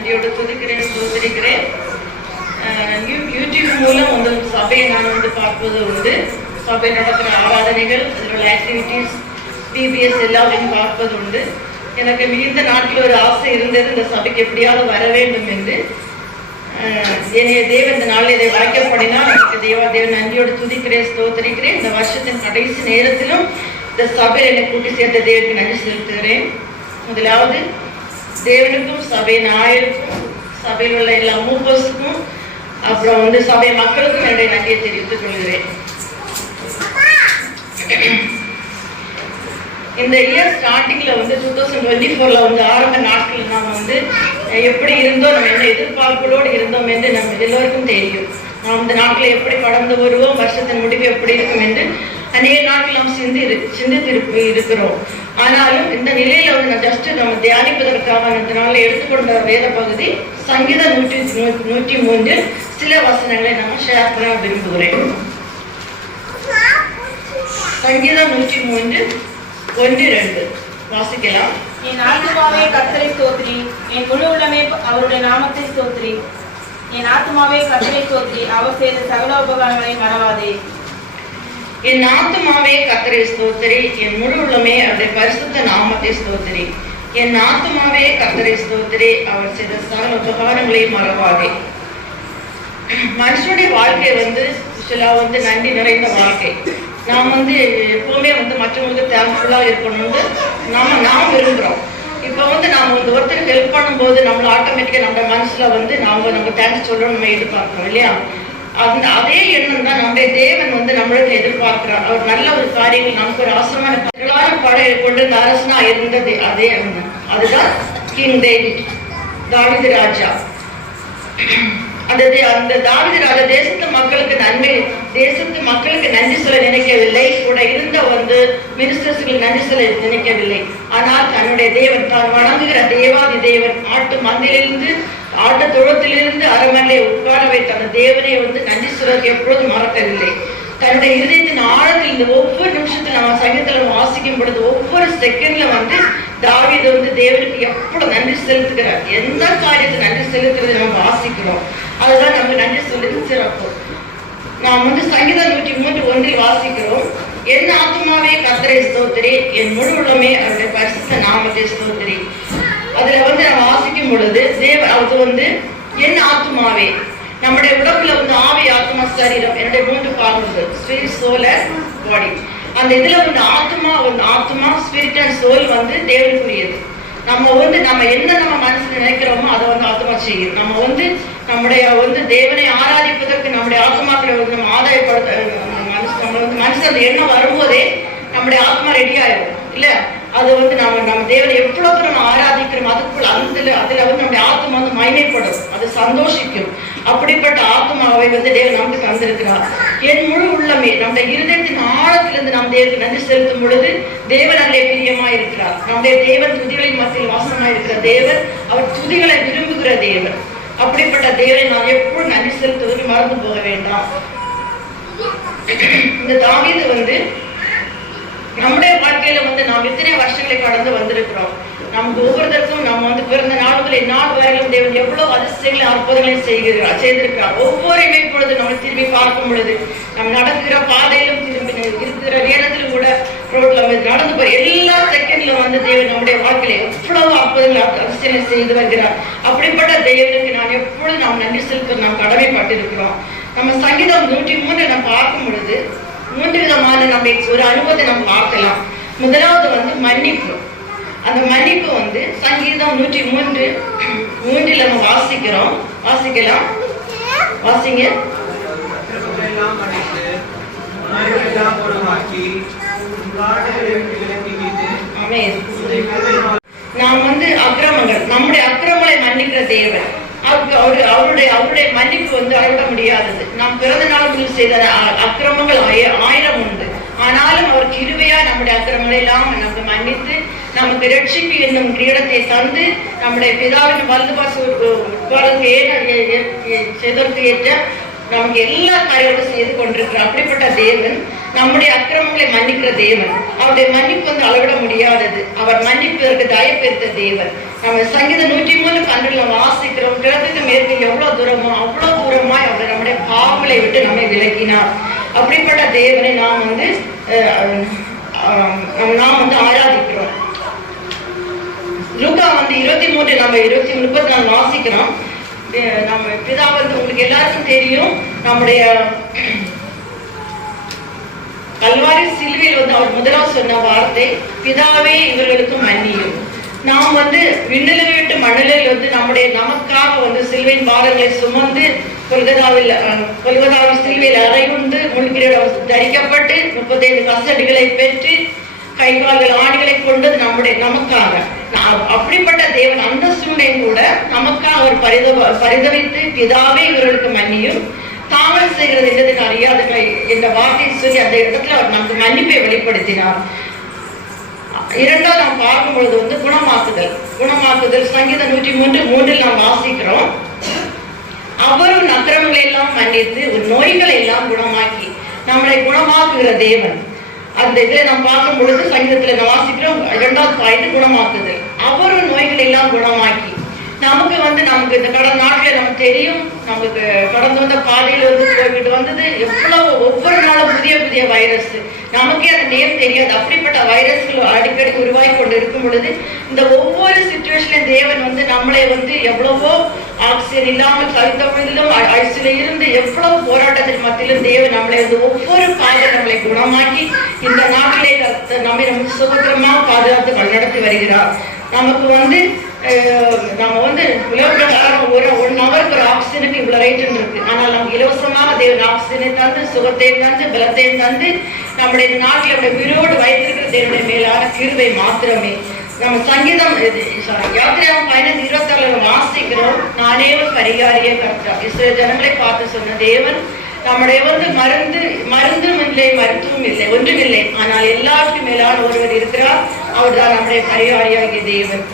நன்றியோடு துதிக்கிறேன் சோதரிக்கிறேன் யூடியூப் மூலம் உங்கள் சபையை நான் வந்து பார்ப்பது உண்டு. சபை நடக்கிற ஆராதனைகள் அதனுடைய ஆக்டிவிட்டீஸ் பிபிஎஸ் எல்லாத்தையும் பார்ப்பது உண்டு. எனக்கு மிகுந்த நாட்டில் ஒரு ஆசை இருந்தது இந்த சபைக்கு எப்படியாவது வர வேண்டும் என்று. என்னைய தேவன் இந்த நாளில் இதை வாய்க்கப்படினால் எனக்கு தேவா தேவ நன்றியோடு துதிக்கிறேன் ஸ்தோத்தரிக்கிறேன். இந்த வருஷத்தின் கடைசி நேரத்திலும் இந்த சபையில் என்னை கூட்டி சேர்த்த தேவருக்கு நன்றி செலுத்துகிறேன். முதலாவது தேவனுக்கும் சபை நாயருக்கும் சபையில் உள்ள எல்லா மூப்பர்ஸுக்கும் அப்புறம் வந்து சபை மக்களுக்கும் என்னுடைய நன்றியை தெரிவித்துக் கொள்கிறேன். இந்த இயர் ஸ்டார்டிங்ல வந்து டூ தௌசண்ட் டுவெண்ட்டி ஃபோர்ல வந்து ஆரம்ப நாட்கள் நாம் வந்து எப்படி இருந்தோம் நம்ம என்ன எதிர்பார்ப்புகளோடு இருந்தோம் என்று நம்ம எல்லோருக்கும் தெரியும். நாம் இந்த நாட்களை எப்படி கடந்து வருவோம் வருஷத்தின் முடிவு எப்படி இருக்கும் என்று அநேக நாட்கள் நாம் சிந்தி சிந்தித்திருப்பு இருக்கிறோம். ஆனாலும் இந்த நிலையில வந்து நான் ஜஸ்ட் நம்ம தியானிப்பதற்காக இந்த நாளில் எடுத்துக்கொண்ட வேத பகுதி சங்கீத நூற்றி நூற்றி மூன்றில் சில வசனங்களை நம்ம ஷேர் பண்ண விரும்புகிறேன். சங்கீதம் நூற்றி மூன்று ஒன்று ரெண்டு. வாசிக்கலாம். என் ஆத்மாவே கத்தரை சோத்ரி என் முழு உள்ளமே அவருடைய நாமத்தை சோத்ரி என் ஆத்மாவே கத்தரை சோத்ரி அவர் செய்த சகல உபகாரங்களை மறவாதே. என் ஆத்துமாவே கத்தரை ஸ்தோத்திரி. என் முழு உள்ளமே அவருடைய பரிசுத்த நாமத்தை ஸ்தோத்திரி. என் ஆத்துமாவே கத்தரை ஸ்தோத்திரி. அவர் செய்த சகல உபகாரங்களை மறவாதே. மனுஷனுடைய வாழ்க்கை வந்து சில வந்து நன்றி நிறைந்த வாழ்க்கை. நாம் வந்து எப்பவுமே வந்து மற்றவங்களுக்கு தேங்க்ஃபுல்லாக இருக்கணும்னு நாம் நாம் விரும்புகிறோம் இப்போ வந்து நாம் வந்து ஒருத்தருக்கு ஹெல்ப் பண்ணும்போது நம்மளை ஆட்டோமேட்டிக்காக நம்ம மனசில் வந்து நாம் நம்ம தேங்க்ஸ் சொல்லணும் நம்ம எதிர்பார்க்குறோம் இல்லையா? அந்த அதே எண்ணம் தான் நம்முடைய தேவன் வந்து நம்மளுக்கு எதிர்பார்க்கிறார். அவர் நல்ல ஒரு காரியங்கள் நமக்கு ஒரு அவசரமான திரளான கொண்டு இந்த அரசனா இருந்தது. அதே எண்ணம் அதுதான் கிங் டேவிட் தாவிது ராஜா. அந்த அந்த தாவிது ராஜா தேசத்து மக்களுக்கு நன்மை தேசத்து மக்களுக்கு நன்றி சொல்ல நினைக்கவில்லை. கூட இருந்த நன்றி சொல்ல நினைக்கவில்லை. ஆனால் தன்னுடைய தேவன் தான் வணங்குகிற தேவாதி தேவன் ஆட்டு மந்தையிலிருந்து ஆட்டு தொழுத்திலிருந்து அரமனை உட்கார வைத்த அந்த தேவனை வந்து நன்றி சொல்வதற்கு எப்பொழுதும் மறக்கவில்லை. தன்னுடைய இருதயத்தின் ஆழத்தில் இந்த ஒவ்வொரு நிமிஷத்துல நம்ம சங்கத்துல வாசிக்கும் பொழுது ஒவ்வொரு செகண்ட்ல வந்து தாவீது வந்து தேவனுக்கு எவ்வளவு நன்றி செலுத்துகிறார். எந்த காரியத்தை நன்றி செலுத்துறது நம்ம வாசிக்கிறோம். அதுதான் நம்ம நன்றி சொல்லுறது சிறப்பு. நாம் வந்து சங்கீதம் நூற்றி மூன்று ஒன்றில் வாசிக்கிறோம். என் ஆத்மாவே கத்தரை ஸ்தோத்திரி என் முழு உள்ளமே அவருடைய பரிசுத்த நாமத்தை ஸ்தோத்திரி. அதுல வந்து நம்ம வாசிக்கும் பொழுது தேவ அது வந்து என் ஆத்மாவே. நம்முடைய உடம்புல வந்து ஆவி ஆத்மா சரீரம் என்னுடைய மூன்று பாகங்கள் ஸ்பிரிட் சோல பாடி அந்த இதுல வந்து ஆத்மா வந்து ஆத்மா ஸ்பிரிட் அண்ட் சோல் வந்து தேவனுக்குரியது. நம்ம வந்து நம்ம என்ன நம்ம மனசுல நினைக்கிறோமோ அதை வந்து ஆத்மா செய்யும் நம்ம வந்து நம்முடைய வந்து தேவனை ஆராதிப்பதற்கு நம்முடைய ஆத்மாக்களை வந்து நம்ம ஆதாயப்படுத்த நமக்கு மனசு வந்து எண்ணம் வரும்போதே நம்முடைய ஆத்மா ரெடி ஆயிடும் இல்ல? அது வந்து நம்ம நம்ம தேவனை எவ்வளவு தூரம் நம்ம ஆராதிக்கிறோம் அதுக்குள்ள அந்த அதுல வந்து நம்முடைய ஆத்மா வந்து மயமைப்படும் அது சந்தோஷிக்கும். அப்படிப்பட்ட ஆத்மாவை வந்து தேவன் நமக்கு தந்திருக்கிறார். என் முழு உள்ளமே நம்முடைய இருதயத்தின் ஆழத்திலிருந்து நாம் தேவனுக்கு நன்றி செலுத்தும் பொழுது தேவன் அதிலே பிரியமா இருக்கிறார். நம்முடைய தேவன் துதிகளின் மத்தியில் வாசமா இருக்கிற தேவன் அவர் துதிகளை விரும்புகிற தேவன். அப்படிப்பட்ட தேவனை நாம் எப்பொழுது நன்றி செலுத்துவதற்கு மறந்து போக வேண்டாம். இந்த தாவீது வந்து நம்முடைய வாழ்க்கையில வந்து நாம் எத்தனை வருஷங்களை கடந்து வந்திருக்கிறோம். நமக்கு ஒவ்வொருத்தருக்கும் நம்ம வந்து பிறந்த நாடுகளை நாடு வரையிலும் தேவன் எவ்வளவு அதிசயங்களை அற்புதங்களை செய்கிறார் செய்திருக்கிறார். ஒவ்வொருமே பொழுது நம்ம திரும்பி பார்க்கும் பொழுது நம்ம நடக்கிற பாதையிலும் திரும்பி இருக்கிற நேரத்திலும் கூட ரோட்ல நடந்து போய் எல்லா செகண்ட்ல வந்து தேவன் நம்முடைய வாழ்க்கையில எவ்வளவு அற்புதங்களை அதிசயங்களை செய்து வருகிறார். அப்படிப்பட்ட தேவனுக்கு நான் எப்பொழுது நாம் நன்றி செலுத்த நாம் கடமைப்பட்டிருக்கிறோம். நம்ம சங்கீதம் நூற்றி மூன்று நம்ம பார்க்கும் பொழுது மூன்று விதமான நம்ம ஒரு அனுபவத்தை நம்ம பார்க்கலாம். முதலாவது வந்து மன்னிப்பு. அந்த மன்னிப்பு வந்து சங்கீதம் நூற்றி மூன்று மூன்றில் நம்ம வாசிக்கிறோம். வாசிக்கலாம். வாசிங்க. நாம் வந்து அக்கிரமங்கள் நம்முடைய அக்கிரமங்களை மன்னிக்கிற தேவன். அவருக்கு அவரு அவருடைய அவருடைய மன்னிப்பு வந்து அளவிட முடியாதது. நாம் பிறந்த நாள் செய்த அக்கிரமங்கள் ஆய- ஆயிரம் உண்டு. ஆனாலும் அவர் கிருவையா நம்முடைய அக்கிரமங்களை எல்லாம் நமக்கு மன்னித்து நமக்கு ரட்சிப்பு என்னும் கிரீடத்தை தந்து நம்முடைய பிதாவின் வலது பாசு செய்தற்கு ஏற்ற நமக்கு எல்லா காரியங்களும் செய்து கொண்டிருக்கிற அப்படிப்பட்ட தேவன் நம்முடைய அக்கிரமங்களை மன்னிக்கிற தேவன். அவருடைய மன்னிப்பு வந்து அளவிட முடியாதது. அவர் மன்னிப்பதற்கு தயப்பெருத்த தேவன். நம்ம சங்கீத நூற்றி மூணு கண்ணுல வாசிக்கிறோம் கிழக்கு மேற்கு எவ்வளவு தூரமோ அவ்வளவு தூரமாய் அவர் நம்முடைய பாவலை விட்டு நம்மை விலக்கினார். அப்படிப்பட்ட தேவனை நாம் வந்து நாம் வந்து ஆராதிக்கிறோம். லூகா வந்து இருபத்தி மூன்று நம்ம இருபத்தி முப்பத்தி நாலு வாசிக்கிறோம் நம்ம பிதா வந்து உங்களுக்கு எல்லாருக்கும் தெரியும் நம்முடைய கல்வாரி சிலுவையில் வந்து அவர் முதலாவது சொன்ன வார்த்தை பிதாவே இவர்களுக்கு மன்னியும். நாம் வந்து விண்ணில வீட்டு மணலில் வந்து நம்முடைய நமக்காக வந்து சில்வையின் பாரங்களை சுமந்து கொல்கத்தாவில் கொல்கத்தாவில் கொல்கதாவில் சிலுவையில் அறையுண்டு முழுக்கிறோம் தரிக்கப்பட்டு முப்பத்தைந்து கசடுகளை பெற்று கை கால்கள் ஆணிகளை கொண்டது நம்முடைய நமக்காக. நா- அப்படிப்பட்ட தேவன் அந்த சூழ்நிலையும் கூட நமக்காக அவர் பரிதவ பரிதவித்து பிதாவே இவர்களுக்கு மன்னியும். தாமல் செய்கிறது என்றதுக்கு அறியாத என்ற வார்த்தையை சொல்லி அந்த இடத்துல அவர் நமக்கு மன்னிப்பை வெளிப்படுத்தினார். இரண்டாவது நாம் பார்க்கும் பொழுது வந்து குணமாக்குதல். குணமாக்குதல் சங்கீதம் நூற்றி மூன்று மூன்றில் நாம் வாசிக்கிறோம். அவரும் அக்கிரமங்களை எல்லாம் மன்னித்து நோய்களை எல்லாம் குணமாக்கி நம்மளை குணமாக்குகிற தேவன். அந்த இதை நாம் பார்க்கும் பொழுது சங்கீதத்தில் நாம் வாசிக்கிறோம் இரண்டாவது பாயிண்ட் குணமாக்குதல். அவரும் நோய்களை எல்லாம் குணமாக்கி நமக்கு வந்து நமக்கு இந்த கடந்த நாட்களே நமக்கு தெரியும். நமக்கு கடந்து வந்த பாதையில் இருந்து கோவிட் வந்தது. எவ்வளவு ஒவ்வொரு நாளும் புதிய புதிய வைரஸ் நமக்கே அது நேம் தெரியாது. அப்படிப்பட்ட வைரஸ்கள் அடிக்கடி உருவாகி கொண்டு இருக்கும் பொழுது இந்த ஒவ்வொரு சுச்சுவேஷன்லையும் தேவன் வந்து நம்மளை வந்து எவ்வளவோ ஆக்சிஜன் இல்லாமல் கருத்தமிழிலும் ஐசியில இருந்து எவ்வளவு போராட்டத்தின் மத்தியிலும் தேவன் நம்மளை வந்து ஒவ்வொரு பாதை நம்மளை குணமாக்கி இந்த நாட்டிலே நம்மை நம்ம சுதந்திரமாக பாதுகாத்து வழிநடத்தி வருகிறார். நமக்கு வந்து நம்ம வந்து உலக ஒரு ஒரு நபருக்கு ஒரு ஆக்சிஜனுக்கு இவ்வளவு ரேட் இருக்கு ஆனால் நமக்கு இலவசமாக தேவன் ஆக்சிஜனை தந்து சுகத்தையும் தந்து பலத்தையும் தந்து நம்முடைய நாட்டில் நம்முடைய உயிரோடு வைத்திருக்கிற தேவனுடைய மேலான தீர்வை மாத்திரமே நம்ம சங்கீதம் யாத்திரையாக யாத்திரையாவும் பதினைந்து இருபத்தாறுல வாசிக்கிறோம் நானே ஒரு கரிகாரியை கர்த்தா இஸ்ரேல் ஜனங்களை பார்த்து சொன்ன தேவன் நம்முடைய வந்து மருந்து மருந்தும் இல்லை மருத்துவம் இல்லை ஒன்றும் இல்லை ஆனால் எல்லாருக்கும் மேலான ஒருவர் இருக்கிறார் அவர்தான் நம்முடைய பரிகாரியாகிய தேவன்.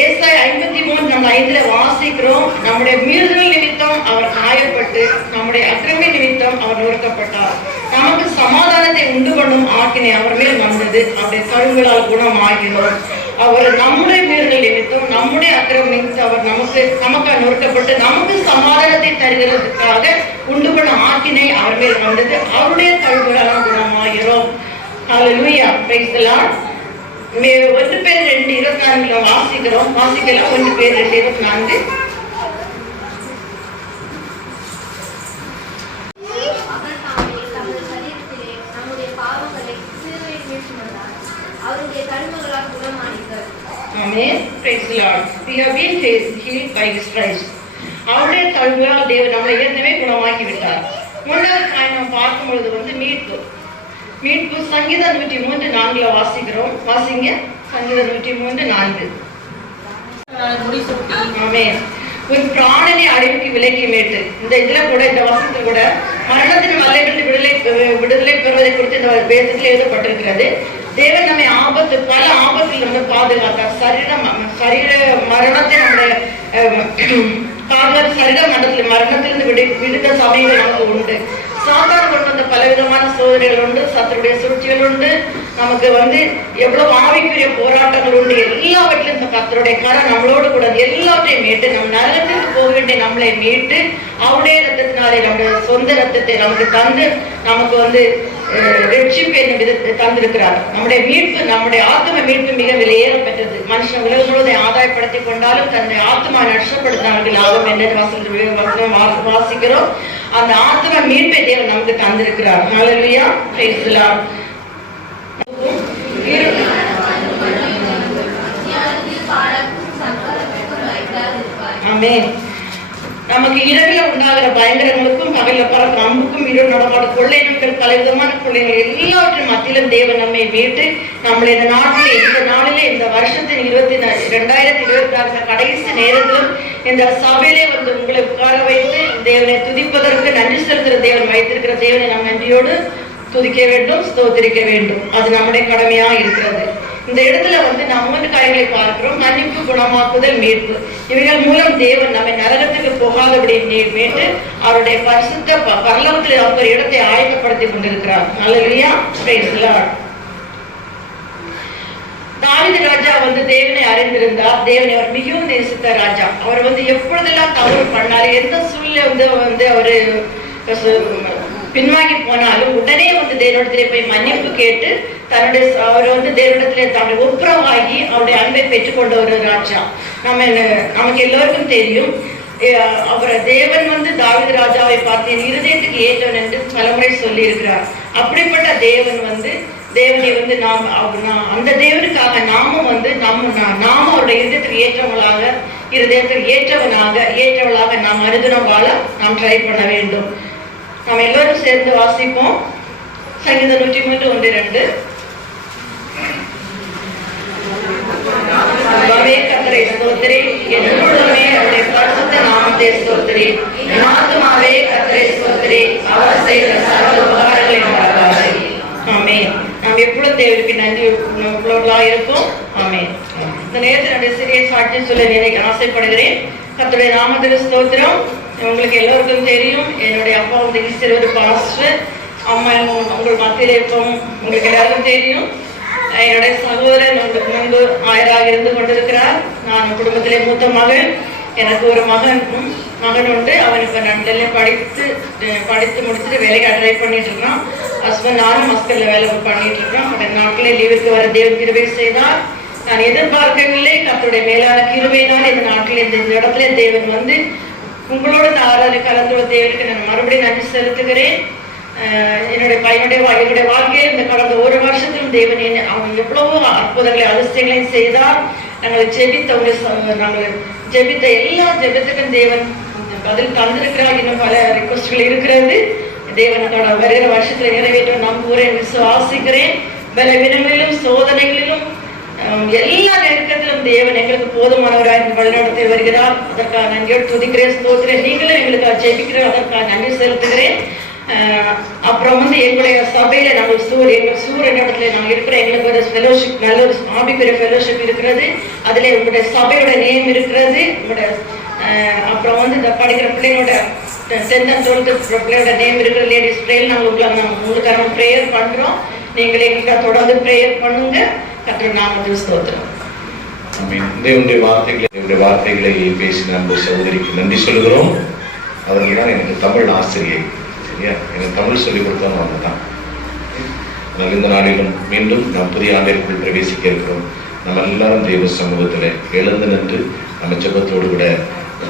ஏசாய் ஐம்பத்தி மூணு நம்ம ஐந்துல வாசிக்கிறோம். நம்முடைய மீறுதல் நிமித்தம் அவர் காயப்பட்டு நம்முடைய அக்கிரமி நிமித்தம் அவர் நொறுக்கப்பட்டார். நமக்கு சமாதானத்தை உண்டு பண்ணும் ஆக்கினை அவர் மேல் வந்தது. அவருடைய கருங்களால் குணமாகினோம். அவர் நம்முடைய மீறுதல் நிமித்தம் நம்முடைய அக்கிரம நிமித்தம் அவர் நமக்கு நமக்கு நொறுக்கப்பட்டு நமக்கு சமாதானத்தை தருகிறதுக்காக உண்டு பண்ணும் ஆக்கினை அவர் மேல் வந்தது. அவருடைய கருங்களால் குணமாகிறோம். Hallelujah. Praise the ஒன்று பேர் ரெண்டு இருபத்தி நான்குல வாசிக்கிறோம். வாசிக்கலாம் ஒன்று பேர் ரெண்டு இருபத்தி நான்கு அவருடைய கருமங்களால் தேவன் நம்மளை ஏற்கனவே குணமாக்கி விட்டார் மூன்றாவது நாம் பார்க்கும் பொழுது வந்து மீட்பு. மீட்பு சங்கீதம் நூற்றி மூன்று நான்குல வாசிக்கிறோம். வாசிங்க. சங்கீதம் நூற்றி மூன்று நான்கு. உன் பிராணனை அழிவுக்கு விலக்கி மீட்டு. இந்த இதுல கூட இந்த வசனத்தில் கூட மரணத்தின் வலைகளில் விடுதலை விடுதலை பெறுவதை குறித்து இந்த வேதத்தில் எழுதப்பட்டிருக்கிறது. தேவன் நம்மை ஆபத்து பல ஆபத்தில் நம்ம பாதுகாத்தார். சரீரம் சரீர மரணத்தை நம்முடைய பாதுகாத்து சரீர மரணத்தில் மரணத்திலிருந்து விடு விடுத சமயங்கள் நமக்கு உண்டு. சாத்தான் கொண்டு வந்த பலவிதமான சோதனைகள் உண்டு. சத்தருடைய சுழற்சிகள் உண்டு. நமக்கு வந்து எவ்வளவு ஆவிக்குரிய போராட்டங்கள் உண்டு எல்லாவற்றிலும் இந்த கத்தருடைய கரம் நம்மளோடு கூட எல்லாவற்றையும் மீட்டு நம் நரகத்திற்கு போக வேண்டிய நம்மளை மீட்டு அவருடைய ரத்தத்தினாலே நம்முடைய சொந்த ரத்தத்தை நமக்கு தந்து நமக்கு வந்து ரட்சிப்பு என்னும் விதத்தை தந்திருக்கிறார். நம்முடைய மீட்பு நம்முடைய ஆத்ம மீட்பு மிக விலையேற பெற்றது. மனுஷன் உலகம் முழுவதை ஆதாயப்படுத்தி கொண்டாலும் தன்னுடைய ஆத்மா நஷ்டப்படுத்தினார்கள் லாபம் என்ன வசனம் வாசிக்கிறோம். அந்த ஆத்ம மீட்பை தேவன் நமக்கு தந்திருக்கிறார். ஹalleluya praise நமக்கு இரவில உண்டாகிற பயங்கரங்களுக்கும் பகல்ல பறக்கிற அம்புக்கும் இரவு நடமாட கொள்ளைகள் பலவிதமான கொள்ளைகள் எல்லாவற்றின் மத்தியிலும் தேவன் நம்மை மீட்டு நம்மளை இந்த நாட்டில இந்த நாளிலே இந்த வருஷத்தின் இருபத்தி ரெண்டாயிரத்தி இருபத்தி ஆறு கடைசி நேரத்திலும் இந்த சபையிலே வந்து உங்களை உட்கார வைத்து தேவனை துதிப்பதற்கு நன்றி செலுத்துகிற தேவன் வைத்திருக்கிற தேவனை நாம் நன்றியோடு துதிக்க வேண்டும் ஸ்தோத்திரிக்க வேண்டும். அது நம்முடைய கடமையா இருக்கிறது. இந்த இடத்துல வந்து நாம் மூன்று காரியங்களை பார்க்கிறோம். மன்னிப்பு குணமாக்குதல் மீட்பு. இவைகள் மூலம் தேவன் நம்மை நரகத்துக்கு போகாதபடி நீ- மீட்டு அவருடைய பரிசுத்த ப- அவர் இடத்தை ஆயத்தப்படுத்தி கொண்டிருக்கிறார். நல்லபடியா தாவித ராஜா வந்து தேவனை அறிந்திருந்தார். தேவனை அவர் மிகவும் நேசித்த ராஜா. அவர் வந்து எப்பொழுதெல்லாம் தவறு பண்ணாரு எந்த சூழ்நிலை வந்து வந்து அவரு பின்வாங்கி போனாலும் உடனே வந்து தேவனிடத்திலே போய் மன்னிப்பு கேட்டு தன்னுடைய அவர் வந்து தேவனிடத்திலே தன்னுடைய ஒப்புரவாகி அவருடைய அன்பை பெற்றுக்கொண்ட ஒரு ராஜா. நம்ம என்ன- நமக்கு எல்லோருக்கும் தெரியும் அவரை தேவன் வந்து தாவித ராஜாவை பார்த்து என் இருதயத்துக்கு ஏற்றவன் என்று பலமுறை சொல்லி இருக்கிறார் அப்படிப்பட்ட தேவன் வந்து தேவனை வந்து நாம் அந்த தேவனுக்காக நாமும் வந்து நம்ம நாம அவருடைய இருதயத்துக்கு ஏற்றவங்களாக இருதயத்துக்கு ஏற்றவனாக ஏற்றவளாக நாம் அனுதினம் வாழ நாம் ட்ரை பண்ண வேண்டும். நாம் எல்லோரும் சேர்ந்து வாசிப்போம். சங்கீதம் நூற்றி மூன்று ஒன்று ரெண்டு பவே கத்தரை ஸ்தோத்திரி எப்பொழுதுமே முழுவதுமே அவருடைய பரிசுத்த நாமத்தை ஸ்தோத்திரி. என் கத்தரை ஸ்தோத்திரி அவர் செய்த சர்வ உபகாரங்களை மறக்காதே நாம் எப்பொழுது தேவனுக்கு நன்றி உள்ளவர்களா இருக்கும். ஆமே இந்த நேரத்தில் என்னுடைய சிறிய சாட்சி சொல்ல நினைக்க ஆசைப்படுகிறேன். கர்த்தருடைய நாமத்திற்கு ஸ்தோத்திரம். உங்களுக்கு எல்லோருக்கும் தெரியும் என்னுடைய அப்பா வந்து ஈஸ்வரர் ஒரு பாஸ்டர் அம்மா உங்கள் மத்தியில் இப்போ உங்களுக்கு எல்லாருக்கும் தெரியும். என்னுடைய சகோதரன் உங்களுக்கு முன்பு ஆயராக இருந்து கொண்டிருக்கிறார். நான் குடும்பத்திலே மூத்த மகன். எனக்கு ஒரு மகன் மகன் உண்டு. அவன் இப்போ லண்டன்ல படித்து படித்து முடிச்சுட்டு வேலைக்கு அட்ரை பண்ணிட்டு இருக்கான். ஹஸ்பண்ட் நானும் மஸ்கல்ல வேலை பண்ணிட்டு இருக்கோம். அவன் நாட்டிலே லீவுக்கு வர தேவன் கிருபை செய்தார். நான் எதிர்பார்க்கவில்லை. கர்த்தருடைய மேலான கிருபையினால் இந்த நாட்டில் இந்த இந்த இடத்துல தேவன் வந்து அதில் கலந்துள்ள தேவனுக்கு நான் மறுபடியும் நன்றி செலுத்துகிறேன். என்னுடைய பையனுடைய வா- என்னுடைய வாழ்க்கையில் இந்த கடந்த ஒரு வருஷத்திலும் தேவன் என்ன அவன் எவ்வளவோ அற்புதங்களை அதிர்ஷ்டங்களையும் செய்தார். நாங்கள் ஜெபித்த நாங்கள் ஜெபித்த எல்லா ஜெபத்துக்கும் தேவன் பதில் தந்திருக்கிறார். இன்னும் பல ரிக்வஸ்ட்கள் இருக்கிறது. தேவன் வருகிற வருஷத்தில் நிறைவேற்ற நம்புகிறேன் விசுவாசிக்கிறேன். பலவீனங்களிலும் சோதனைகளிலும் எல்லா நெருக்கத்திலும் தேவன் எங்களுக்கு போதுமானவராக வழிநடத்தி வருகிறார். அதற்காக நன்றியோடு துதிக்கிறேன் ஸ்தோத்திரேன். நீங்களும் எங்களுக்காக ஜெபிக்கிறேன் அதற்காக நன்றி செலுத்துகிறேன். அப்புறம் வந்து எங்களுடைய சபையில நாங்கள் சூர் எங்கள் சூரியன் இடத்துல நாங்கள் இருக்கிற எங்களுக்கு ஒரு ஃபெலோஷிப் நல்ல ஒரு ஆபிக்குரிய ஃபெலோஷிப் இருக்கிறது. அதுல உங்களுடைய சபையோட நேம் இருக்கிறது. உங்களுடைய அப்புறம் வந்து இந்த படிக்கிற பிள்ளைங்களோட டென்த் அண்ட் டுவெல்த் பிள்ளையோட நேம் இருக்கிற லேடிஸ் ப்ரேயர் நாங்கள் உங்களுக்கு நாங்கள் ப்ரேயர் பண்றோம். நீங்கள் எங்களுக்கு தொடர்ந்து ப்ரேயர் பண்ணுங்க. கற்று நாமத்தில் ஸ்தோத்திரம். ஆமென். தேவனுடைய வார்த்தைகளை தேவனுடைய வார்த்தைகளை பேசி அன்பு சகோதரிக்கு நன்றி சொல்கிறோம் அவர்கள் தான் எனக்கு தமிழ் ஆசிரியை. சரியா? எனக்கு தமிழ் சொல்லிக் கொடுத்தவங்க அவங்க தான். அதனால் இந்த நாளிலும் மீண்டும் நாம் புதிய ஆண்டிற்குள் பிரவேசிக்க இருக்கிறோம். நம்ம எல்லாரும் தெய்வ சமூகத்தில் எழுந்து நின்று நம்ம ஜெபத்தோடு கூட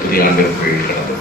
புதிய ஆண்டிற்குள் கடந்து